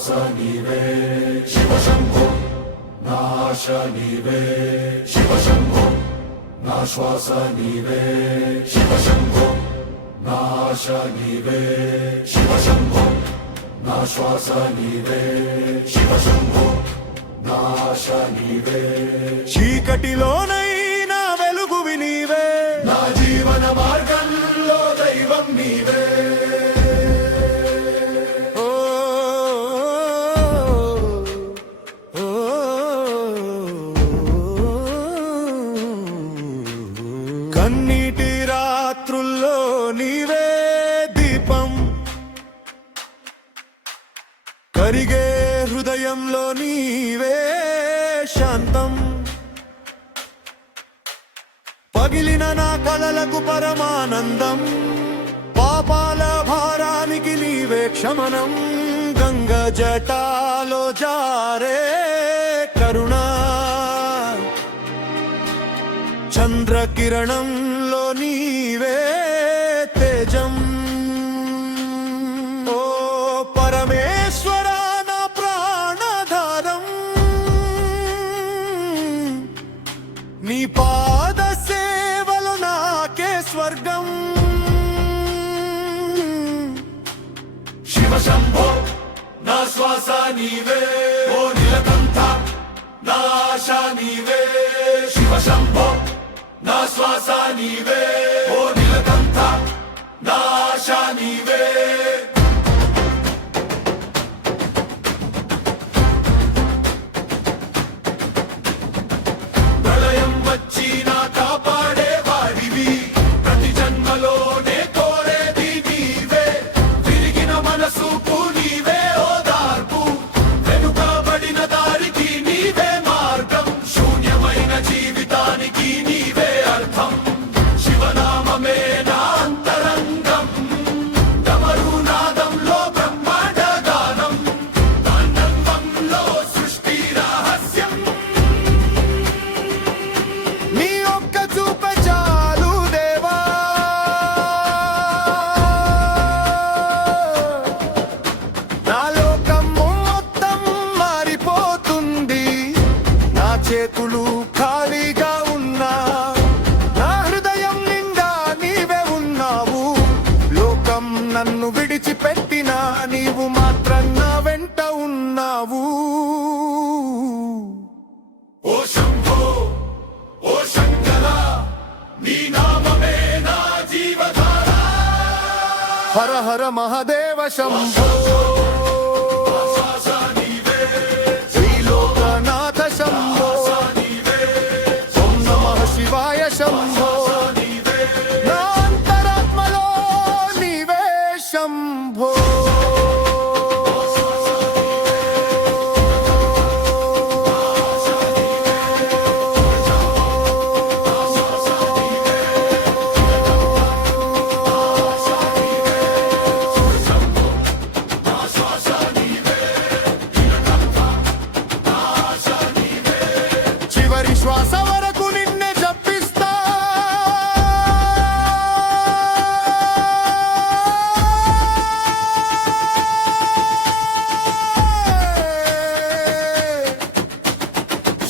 నీవే శివ శంభో నాశ నీవే శివ శంభో నా శ్వాస నీవే శివ శంభో నాశ నీవే శివ శంభో నా శ్వాస నీవే శివ శంభో నాశ నీవే చీకటిలోనైనా వెలుగువి నీవే నా జీవన మార్గంలో దైవం నీవే కన్నీటి రాత్రుల్లో నీవే దీపం కరిగే హృదయంలో నీవే శాంతం పగిలిన నా కలలకు పరమానందం పాపాల భారానికి నీవే క్షమనం గంగ జటాలో జారే కరుణా చంద్రకిరణంలో నీవే తేజం ఓ పరమేశ్వర నా ప్రాణధారం నీ పాద సేవలు నాకే స్వర్గం శివ శంభో నా శ్వాస నీవే ఓ నీలకంఠ నా ఆశ నీవే శివ శంభో నా శ్వాస నీవే ఓ నీలకంఠ నా ఆశ నీవే ప్రళయం వచ్చి నా కాపాడే వాడివి ప్రతి జన్మలోనే కోరేది నీవే విరిగిన మనసుకు నీవే ఓదార్పు వెనుకబడిన దారికి నీవే మార్గం శూన్యమైన జీవితానికి నీవే అర్థం శివనామమే నా అంతరంగం డమరు నాదంలో బ్రహ్మాండ గానం తాండవంలో సృష్టి రహస్యం నీ ఒక్క చూప చాలు దేవా నా లోకం మొత్తం మారిపోతుంది నా చేతులు ఖాళీగా ఉన్నా నా హృదయం నిండా నీవే ఉన్నావు లోకం నన్ను విడిచిపెట్టినా నీవు మాత్రం నా వెంట ఉన్నావు ఓ శంభో ఓ శంకర నీ నామమే నా జీవధార హర హర మహాదేవ శంభో శ్వాస నీవే శ్రీలోకనాథ శంభో నీవే ఓం నమః శివాయ శంభో నీవే నా అంతరాత్మలో నీవే శంభో చివరి శ్వాస వరకు నిన్నే జపిస్తా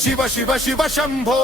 శివ శివ శివ శంభో